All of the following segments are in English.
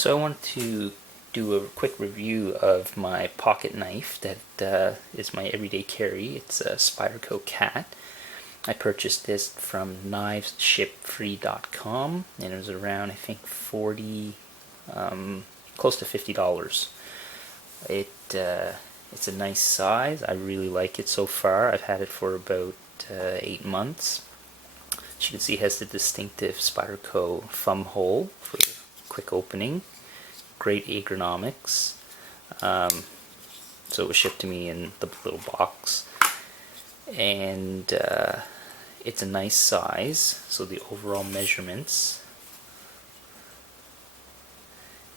So I wanted to do a quick review of my pocket knife that is my everyday carry. It's a Spyderco Cat. I purchased this from knivesshipfree.com and it was around, I think, 40, close to $50. It's a nice size. I really like it so far. I've had it for about 8 months. As you can see, it has the distinctive Spyderco thumb hole for quick opening. Great ergonomics. So it was shipped to me in the little box, and it's a nice size. So the overall measurements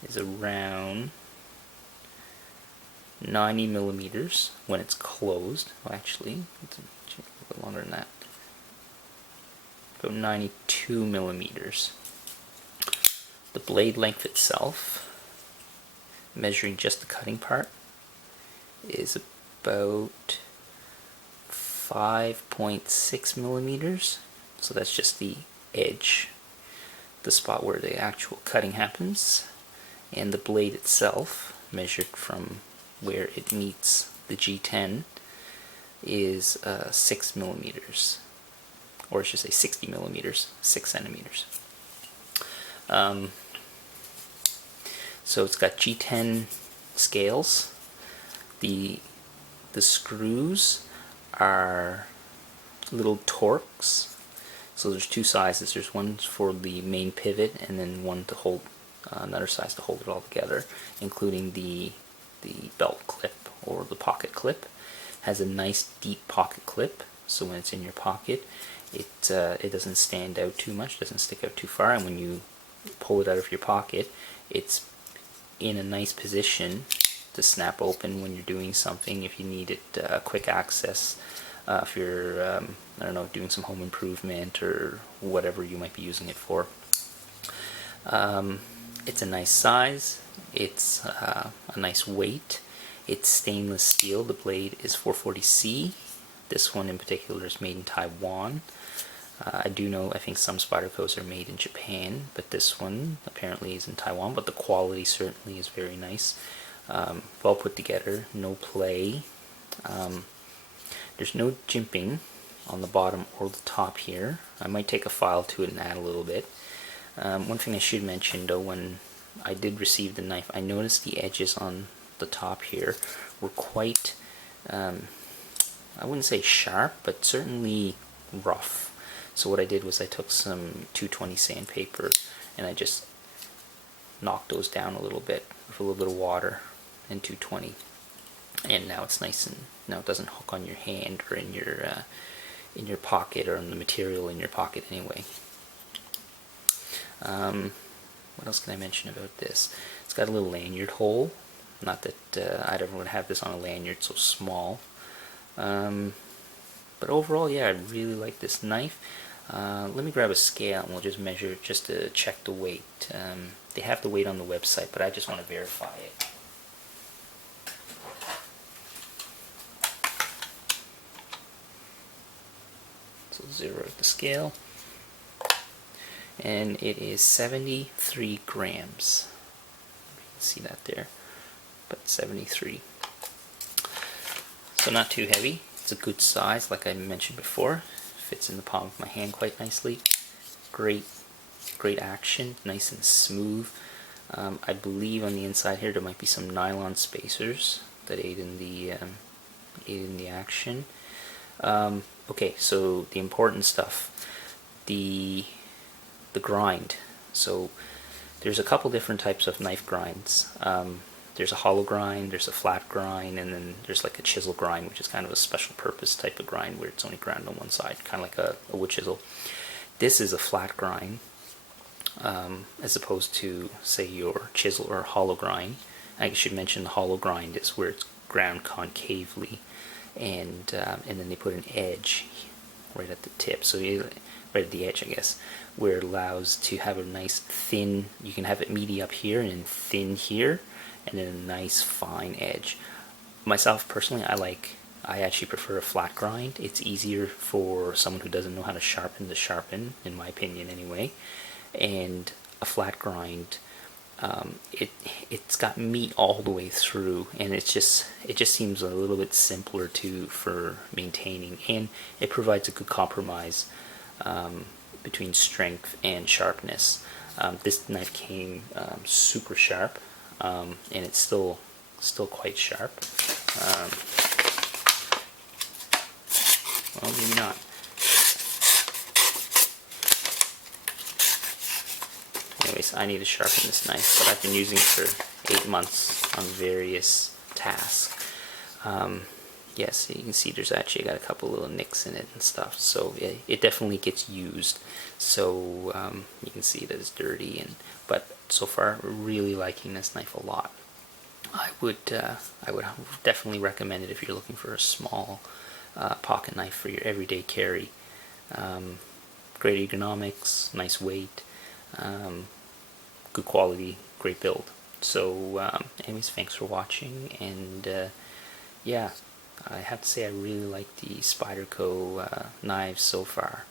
is around 90 millimeters when it's closed. Well, actually, it's a little bit longer than that. About 92 millimeters. The blade length itself, measuring just the cutting part, is about 5.6 millimeters. So that's just the edge, the spot where the actual cutting happens. And the blade itself, measured from where it meets the G10, is 6 millimeters. Or I should say 60 millimeters, 6 centimeters. So it's got G10 scales. The screws are little Torx. So there's two sizes. There's one for the main pivot, and then one to hold, another size to hold it all together, including the belt clip or the pocket clip. Has a nice deep pocket clip, so when it's in your pocket, it doesn't stand out too much, doesn't stick out too far, and when you pull it out of your pocket, it's in a nice position to snap open when you're doing something. If you need it quick access, if you're I don't know, doing some home improvement or whatever you might be using it for. It's a nice size. It's a nice weight. It's stainless steel. The blade is 440C. This one in particular is made in Taiwan. I do know, I think some Spydercos are made in Japan, but this one apparently is in Taiwan, but the quality certainly is very nice. Well put together, no play. There's no jimping on the bottom or the top here. I might take a file to it and add a little bit. One thing I should mention though, when I did receive the knife, I noticed the edges on the top here were quite, I wouldn't say sharp, but certainly rough. So what I did was I took some 220 sandpaper and I just knocked those down a little bit with a little bit of water and 220, and now it's nice, and now it doesn't hook on your hand or in your pocket, or on the material in your pocket anyway. What else can I mention about this? It's got a little lanyard hole. Not that I'd ever want to have this on a lanyard so small. But overall, yeah, I really like this knife. Let me grab a scale and we'll just measure it just to check the weight. They have the weight on the website, but I just want to verify it. So 0 at the scale. And it is 73 grams. You can see that there, but 73. So not too heavy. It's a good size, like I mentioned before. Fits in the palm of my hand quite nicely. Great action, nice and smooth. I believe on the inside here there might be some nylon spacers that aid in the action. Okay, so the important stuff, the grind. So there's a couple different types of knife grinds. There's a hollow grind, there's a flat grind, and then there's like a chisel grind, which is kind of a special purpose type of grind where it's only ground on one side, kind of like a wood chisel. This is a flat grind, as opposed to, say, your chisel or hollow grind. I should mention the hollow grind is where it's ground concavely, and then they put an edge right at the tip, so right at the edge, I guess, where it allows to have a nice thin, you can have it meaty up here and thin here, and then a nice fine edge. Myself personally, I actually prefer a flat grind. It's easier for someone who doesn't know how to sharpen, in my opinion anyway. And a flat grind it's got meat all the way through, and it just seems a little bit simpler for maintaining, and it provides a good compromise between strength and sharpness. This knife came super sharp, and it's still quite sharp. Well, maybe not. Anyways, I need to sharpen this knife, but I've been using it for 8 months on various tasks. Yes, you can see there's actually got a couple little nicks in it and stuff, so it definitely gets used. So you can see that it's dirty, but so far really liking this knife a lot. I would definitely recommend it if you're looking for a small pocket knife for your everyday carry. Great ergonomics, nice weight, good quality, great build. So anyways, thanks for watching, and yeah, I have to say I really like the Spyderco knives so far.